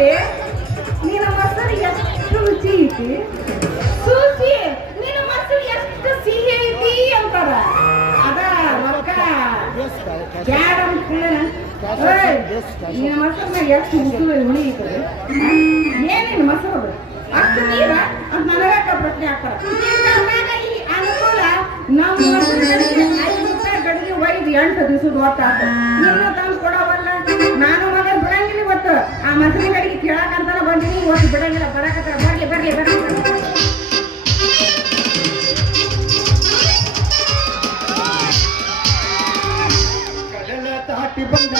ಸೋತೆ ನಿನ್ನ ಮೊಸರು ಎಷ್ಟು ರುಚಿ ಐತಿ? ಸೂಚಿ ನಿನ್ನ ಮೊಸರು ಎಷ್ಟು ಸಿಹಿ ಐತಿ ಅಂತಾರ. ಅದ ರೊಕ್ಕ. ಬ್ಯಾಡ? ಏಯ್, ನಿನ್ನ ಮೊಸರ್ನಾಗ ಎಷ್ಟು ಹುಳಿ ಹುಳಿ ಐತದೆ ನಿನ್ನ ಮೊಸರು? ಅಷ್ಟು ನೀರ? ಅಂತ ನನಗಾಕ ಪ್ರಶ್ನೆ ಹಾಕ್ತಾರ. ಈ ಅನುಕೂಲ ನಮ್ಮ ಐದು ರೂಪಾಯಿ ಗಡಿಗೆ ಒಯ್ದು ಎಂಟು ದಿವಸದ ಹೊತ್ತಾತ. ನಿನ್ನ ತಂದು ಕೊಡವಲ್ಲ ನಾನು ಇವತ್ತು ಆ ಮಂತ್ರಿ ಕಡೆಗೆ ಕೇಳಕಂತಾನೆ ಬಂದಿನಿ. ಇವತ್ತು ಬಿಡಂಗಿಲ್ಲ. ಬರಕತ್ತಾರ ಬರ್ಲಿ ಬರ್ಲಿ ಬರ್ಲಿ. ಬಂದ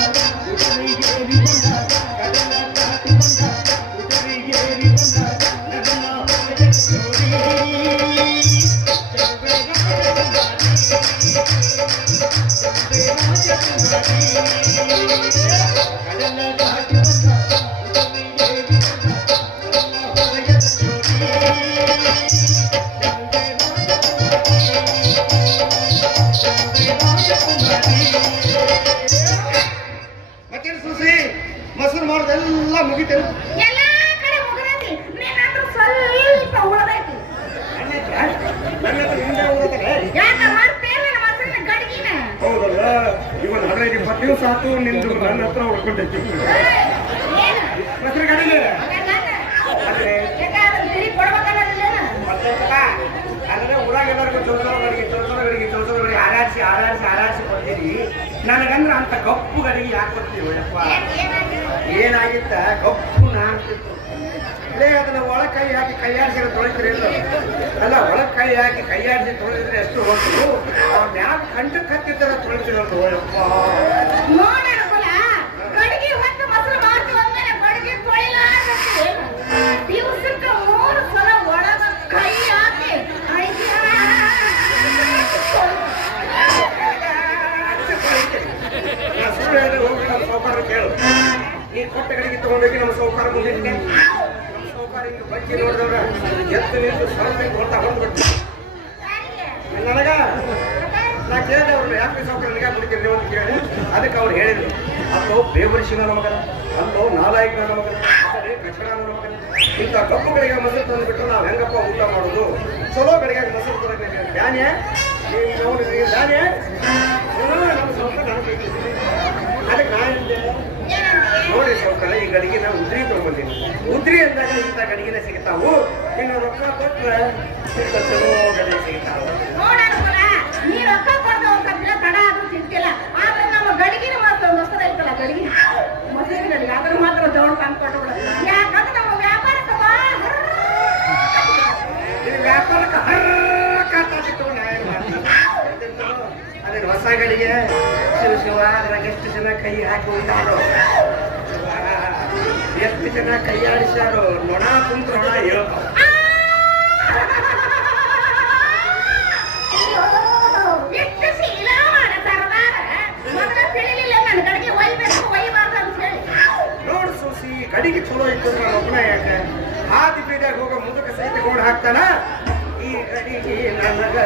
ಮುಗಿತೇನೆ ಎಲ್ಲಾ ಕಡೆ ಮುಗಿದೈತಿ ನೀನಾದ್ರೂ ಸ್ವಲ್ಪ ಉಳ್ದೈತಿ. ಯಾಕ ಮಾಡ್ತೇನೆ ನನ್ನ ಮೊಸರಿನ ಗಡಿಗಿನ? ಹೌದಲ್ಲ ಇವನ್ ಹದಿನೈದು ಇಪ್ಪತ್ತು ದಿವಸ ಆತು ನಿಂದು ನನ್ನ ಹತ್ರ ಉಳ್ಕೊಂಡೈತಿ. ಆರಾಡಿಸಿ ಆರಾಡಿಸಿ ಆರಾಡಿಸಿ ನನಗಂದ್ರೆ ಅಂತ ಕಪ್ಪು ಗಡಿಗೆ ಯಾಕೆ ಕೊಡ್ತೀವಿ ಅಪ್ಪ ಏನಾಗಿತ್ತ? ಕಪ್ಪು ನಾರ್ತಿತ್ತು ಇಲ್ಲೇ ಅದನ್ನ ಒಳ ಕೈ ಹಾಕಿ ಕೈಯಾಡಿಸಿ ಇಲ್ಲ ಅಲ್ಲ ಒಳ ಕೈ ಹಾಕಿ ಕೈಯಾಡಿಸಿ ತೊಳೆದ್ರೆ ಎಷ್ಟು ಹೊತ್ತು? ಅವ್ರ ಮ್ಯಾಲ ಕಂಠಕ್ಕೆ ಹತ್ತಿದ್ದರ ತೊಳಿದಿರೋದು ಓಯಪ್ಪ ನೋಡಣಪ್ಪಲ ಗಡಿಗೆ ಹೊತ್ತು ಮೊಸರು ಮಾಡ್ತೀವಿ ಅಂದ್ಮೇಲೆ ಗಡಿಗೆ ತೊಳಿಲಾರ್ದಕ್ಕೆ ದಿವ್ಸಕ್ಕೆ ಮೂರು ಸಲ ಒಳಗ ಕೈ ಹಾಕಿ ನಾ ಸುಳ್ಳು ಹೇಳಿದ್ರೆ ಹೋಗಿ ನಮ್ಮ ಸೌಕಾರ ಕೇಳು ಈ ಕೊಟ್ಟ ಕಡೆಗೆ ತಗೊಂಡೋಗಿ ನಮ್ಮ ಸೌಕಾರ ಮುಂದೆ ಇಟ್ಟೆ. ನಮ್ಮ ಸೌಕಾರ ಹಿಂಗೆ ಬಜ್ಜಿ ನೋಡಿದವ್ರ ಎತ್ತು ನಿಂತು ಸ್ವಲ್ಪ ಕೊಡ್ತಾ ಹೊಂದ್ಬಿಟ್ಟು ನನಗ ನಾ ಯಾಕೆ ಸೌಕರ್ಯ ಕುಡಿತೀರಿ ಅಂತ ಕೇಳಿ. ಅದಕ್ಕೆ ಅವ್ರು ಹೇಳಿದ್ರು. ಅಲ್ಲೋ ಬೇವರಿಸಿನ ನಮಗನ ಅಲ್ಲೋ ನಾಲಾಯಕನ ನಮಗನ ಅದೇ ಕಚಡ ನಮಗನ ಇಂಥ ಕಪ್ಪುಗಳಿಗೆ ಮೊಸರು ತಂದುಬಿಟ್ಟು ನಾವು ಹೆಂಗಪ್ಪ ಊಟ ಮಾಡೋದು? ಚಲೋ ಬೆಳಗ್ಗೆ ಮೊಸರು ತರಬೇಕು ನೋಡಿ ಧ್ಯಾನ್ಯ ನಮ್ಮ ಸೌಕರ್ಯ ಅದಕ್ಕೆ ನಾ ಹೇಳಿದೆ, ನೋಡಿ ಸೌಕರ್ಯ ಈ ಗಡಿಗೆ ನಾವು ಉದ್ರಿ ತಗೊಂಬಂದೀನಿ. ಉದ್ರಿ ಅಂದಾಗ ಇಂಥ ಗಡಿಗೆನ ಸಿಗ್ತಾವು. ಇನ್ನು ರೊಕ್ಕ ಕೊಟ್ಟರೆ ಚಲೋ ಗಡಿಗೆ ಸಿಗ್ತಾವು ನೋಡಣಪ್ಪಲ ನೀ ರೊಕ್ಕ ಕೊಡ್ದ ಒಂದ್ಸಲ ತಡ ಆದ್ರೂ ಚಿಂತಿಲ್ಲ ಆದ್ರೆ ನಮ್ಮ ಗಡಿಗಿನ ಮಾತ್ರ ಮೊಸರು ಐತಲ್ಲ ಗಡಿಗೆ ಮೊಸರಿನ ಗಡಿಗೆ ಅದ್ರ ನಮ್ಮ ವ್ಯಾಪಾರಕ್ಕೆ ಭಾಳ ಇದು ವ್ಯಾಪಾರಕ್ಕೆ ಹರ್ಕಾತಿತ್ತು ಅದೇನು ಹೊಸ ಗಡಿಗೆ ಶಿವ ಶಿವ, ಅದ್ರಾಗ ಎಷ್ಟು ಜನ ಕೈ ಹಾಕಿ ಎಷ್ಟು ಜನ ಕೈ ಆಡಿಸ್ಯಾರು? ನೊಣ ಕುಂತ್ರ ಹೇಳ್ತಾವ ನನಗೆ ಚಲೋ ಇತ್ತು ನಾನು ಯಾಕೆ? ಆ ದಿಬ್ಬಿದಾಗ ಹೋಗೋ ಮುಂದಕ್ಕೆ ಸಹಿತ ಗೋಡ್ ಹಾಕ್ತಾನ? ಈ ಕಡೆಗೆ ನನಗ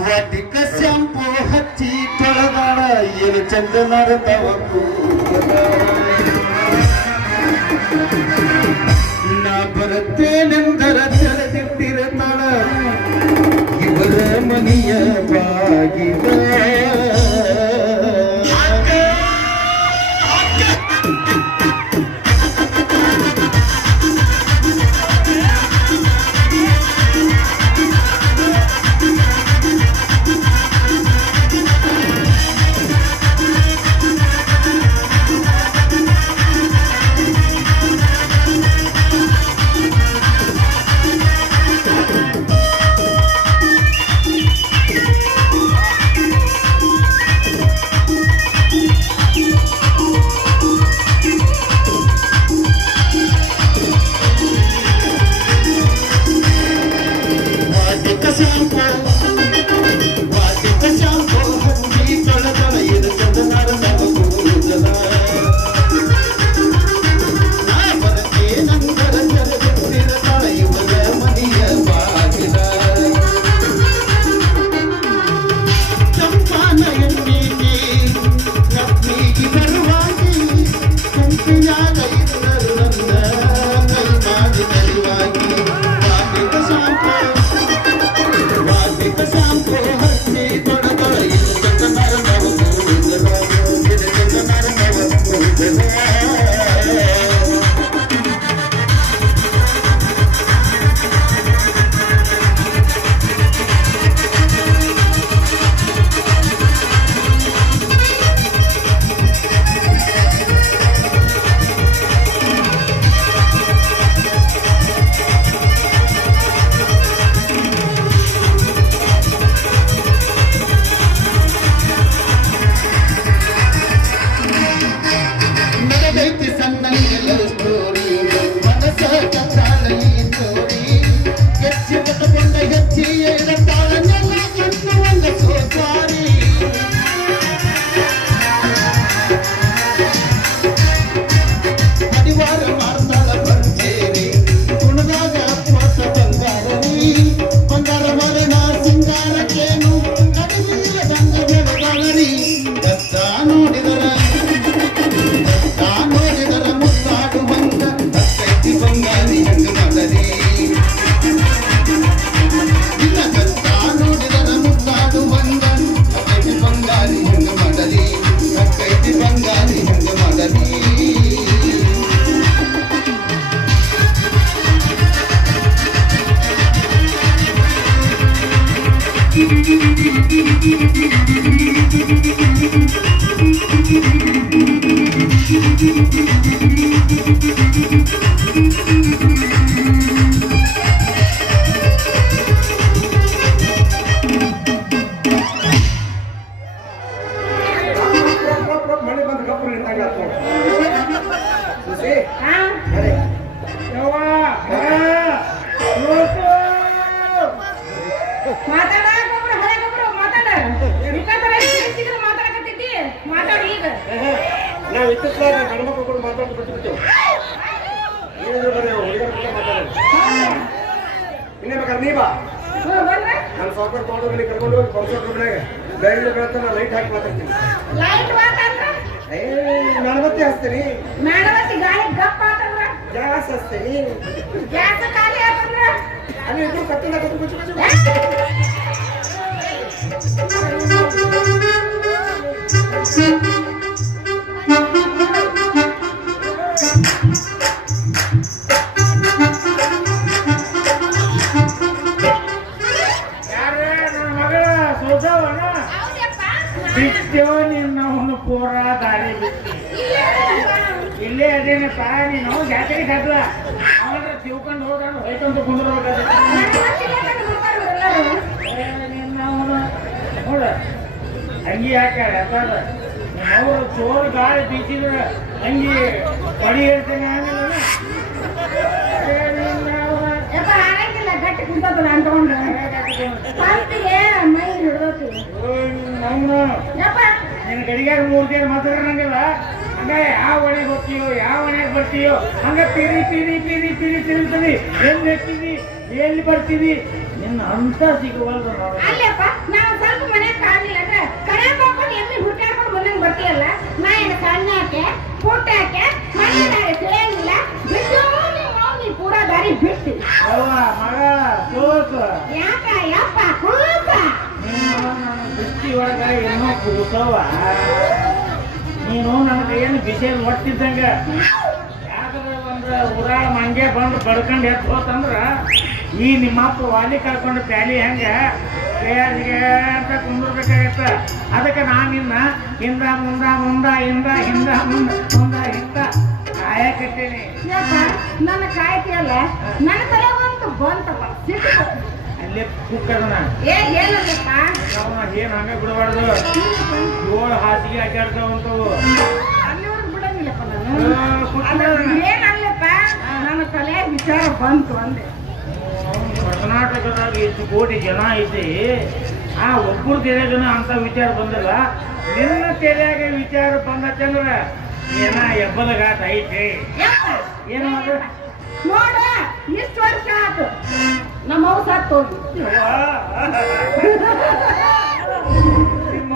ವಾಟಿಕ ಶಂಪು ಹಚ್ಚಿ ತೊಳೆದಾಡ ಏನು ಚಂದನಾರ ತವಕು ನಾ ಬರುತ್ತೇನೆಂದರ ಚಲದಿಟ್ಟಿರತಾಳ ಇವರ ಮನೆಯ ಬಾಗಿದ deep. ನಾವು ಇತ್ತಿತ್ತಲಾಗ ಗಂಡ ಮಕ್ಕಳು ಕೂಡ ಮಾತಾಡ್ತಾ ಬಿಟ್ಬಿಟ್ಟು ನೀವಿದ್ರು ಬರೀ ಹುಡುಗರ ಕೂಡ ಮಾತಾಡೋದು ಇನ್ನೇ ಬೇಕಾದ್ರೆ ನೀವಾ ನನ್ನ ಸಾಫ್ಟ್ವೇರ್ ತಗೊಂಡು ಕರ್ಕೊಂಡು ಹೋಗಿ ಪರ್ಸೋಟ್ ಮನೆಗೆ ಬೆಳ್ಳು ಬೆಳತ ಲೈಟ್ ಹಾಕಿ ಮಾತಾಡ್ತೀನಿ. ಮೇಣಬತ್ತಿ ಹಚ್ತೀನಿ. ಗಾಳಿ ಗ್ಯಾಸ್ ಹಸ್ತೀನಿ ಅಲ್ಲಿ ಇದ್ರು ಕತ್ತಿನ ಕತ್ತು ಕುಚ್ಚು ಕುಚ್ಚು ಬಿಟ್ಟೆವು ನಿನ್ನವನು ಪೂರ ದಾರಿ ಬಿಟ್ಟಿ. ಇಲ್ಲೇ ಅದೇನಪ್ಪ? ನೀನು ಜಾತ್ರೆಗೆ ಹತ್ತಲ ಅವನ ತಿಳ್ಕೊಂಡು ಹೋಗೋಣ ಹೊಯ್ಕೊಂಡು ಕುಂದ್ರೋಗ್ರೆ ನಿನ್ನವನು. ನೋಡ ಅಂಗಿ ಹಾಕ್ಯಾರ ಯಾಕಂದ್ರೆ ಅವರು ಚೋರ್ ಗಾಳಿ ಬೀಸಿದ್ರೆ ಅಂಗಿ ಪಡಿ ಹೇಳ್ತೇನೆ ಅನ್ನಲ್ಲ ಗಟ್ಟಿ ಕುಂತ ಅಂತ ನಿನ್ನ ಗಡಿಗಾರ ಮೂರು ಜನ ಮಾತಾಡಂಗಿಲ್ಲ ಹಂಗ ಯಾವ ಒಣೆಗೆ ಹೋಗ್ತೀಯೋ ಯಾವ ಒಣೆಗೆ ಬರ್ತೀಯೋ ಹಂಗ ಪಿರಿ ಪಿರಿ ಪಿರಿ ಪಿರಿ ತಿರುಗ್ತದಿ ಎಲ್ಲಿ ಹೋಗ್ತೀವಿ ಎಲ್ಲಿ ಬರ್ತೀವಿ? ನಿನ್ನ ಅಂತ ಸಿಗುವಲ್ಲ ನಾವು ಅಲ್ಲಪ್ಪ ನಾವು ಸ್ವಲ್ಪ ಮನೆ ಅಂದ್ರೆ ಎಲ್ಲಿ ಹುಟ್ಟಾಡ್ಕೊಂಡು ಬಂದಂಗೆ ಬರ್ತೀಯಲ್ಲ? ನಾ ಏನು ಮನೆಯಾಗೆ ತಿಳಿಯಂಗಿಲ್ಲ ಬಿಟ್ಟು ನೀ ಪೂರಾ ದಾರಿ ಬಿಟ್ಟು ಅವ್ವ ಮಗ ಸೋಸ ಯಾಕ ಯಪ್ಪ ಕೂಸ ನೀನು ನನ್ನ ದೃಷ್ಟಿ ಒಳಗ ಏನೋ ಕೂತವ ನೀನು ನನ್ನ ಕೈಯನ್ನು ಬಿಸಿಲು ಒಟ್ಟಿದ್ದಂಗ ಯಾಕಂದ್ರೆ ಒಂದು ಉರಾಳ ಮಂಗೆ ಬಂದು ಬಡ್ಕೊಂಡು ಎದ್ದು ಹೋತಂದ್ರ ಈ ನಿಮ್ಮಪ್ಪ ವಾಲಿ ಕಳ್ಕೊಂಡು ಪ್ಯಾಲಿ ಹೆಂಗ? ಕೈಯಾಗಿಗೆ ಅಂತ ಕುಂದಿರ್ಬೇಕಾಗತ್ತ. ಅದಕ್ಕೆ ನಾನು ನಿನ್ನ ಹಿಂದ ಮುಂದ ಮುಂದ ಹಿಂದ ಹಿಂದ ಮುಂದ ಮುಂದ ಹಿಂದ ಯಪ್ಪ ನನ್ನ ಕಾಯ್ತಿಯಲ್ಲ? ನನ್ನ ತಲೆ ಬಂತು ಬಂತಪ್ಪ. ಅಲ್ಲೇ ಕುಕ್ಕದನ ಏನ್ ಹಂಗೆ ಬಿಡಬಾರ್ದು? ಏಳು ಹಾಸಿಗೆ ಅಡ್ಡಾಡ್ತಾವಂತವು ವಿಚಾರ ಬಂತು ಅಂದೆ. ಕರ್ನಾಟಕದಾಗ ಎಷ್ಟು ಕೋಟಿ ಜನ ಐತಿ ಆ ಒಬ್ಬರು ತೆರೆಗನ ಅಂತ ವಿಚಾರ ಬಂದಿಲ್ಲ. ನಿನ್ನ ತೆರೆಯಾಗ ವಿಚಾರ ಬಂದತ್ತಂದ್ರ ಏನ ಘಾಟ ಐತಿ? ಏನೋ? ನೋಡ ಇಷ್ಟು ವರ್ಷ ಆತು. ನಮ್ಮ ಅವ್ವ ಸತ್ತು ನಿಮ್ಮ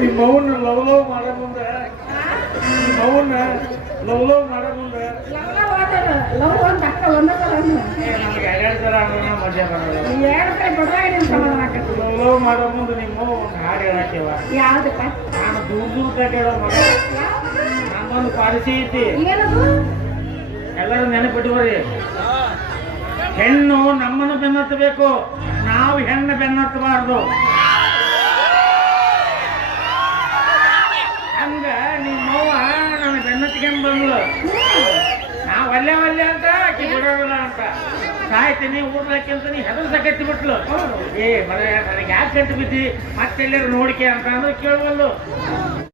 ನಿಮ್ಮವನ್ನ ಲವ್ ಲವ್ ಮಾಡೋ ಮುಂದೆ ಮೌನ ಲವ್ ಲವ್ ಮಾಡೋ ಮುಂದೆ. ಲವ್ ಒಂದು ಅಕ್ಕ ಒಂದೇ ಥರ ನಮ್ಗೆ ಎರಡೆರಡು ಥರ ಅನ್ನೋಣ ಮಜಾ ಬರೋಲ್ಲ ಈ ಎರಡು ಕೈ ಬಡವಾಗಿ ನಿಮ್ಮ ಸಮಾಧಾನ ಆಕತಿ ಲವ್ ಲವ್ ಮಾಡೋ ಮುಂದೆ ನಿಮ್ಮ ಒಂದು ಹಾಡು ಹೇಳತ್ತೇವ ಯಾವ್ದಪ್ಪ ನಾನು ದೂರ ದೂರ ಕಟ್ಟೇಳೋ ಮಗ. ನಮ್ಮೊಂದು ಪಾಲಿಸಿ ಐತಿ. ಏನದು? ಎಲ್ಲರೂ ನೆನಪಿಟ್ಕೋರಿ ಹೆಣ್ಣು ನಮ್ಮನ್ನು ಬೆನ್ನತ್ತಬೇಕು. ನಾವು ಹೆಣ್ಣು ಬೆನ್ನತ್ತಬಾರ್ದು. ಹಂಗ ನಿಮ್ಮವ್ವ ನನ್ನ ಬೆನ್ನತ್ತಿಗೆಂಬ ಬಂದ್ಲು ನಾವು ಒಲ್ಲೆ ಒಲ್ಲೆ ಅಂತ ಆಕಿ ಬಿಡೋದಿಲ್ಲ ಅಂತ. ಸಾಯ್ತೀನಿ ಊಟಕ್ಕಿಂತ ನೀ ಹೆದರ್ಸ ಕಟ್ಟಿ ಬಿಟ್ಲು ಏ ಬರ ನನಗೆ ಯಾಕೆ ಕಟ್ಟಿ ಬಿದ್ದಿ? ಮತ್ತೆಲ್ಲರೂ ನೋಡಿಕೆ ಅಂತ ಅಂದ್ರೆ ಕೇಳಬಲ್ಲು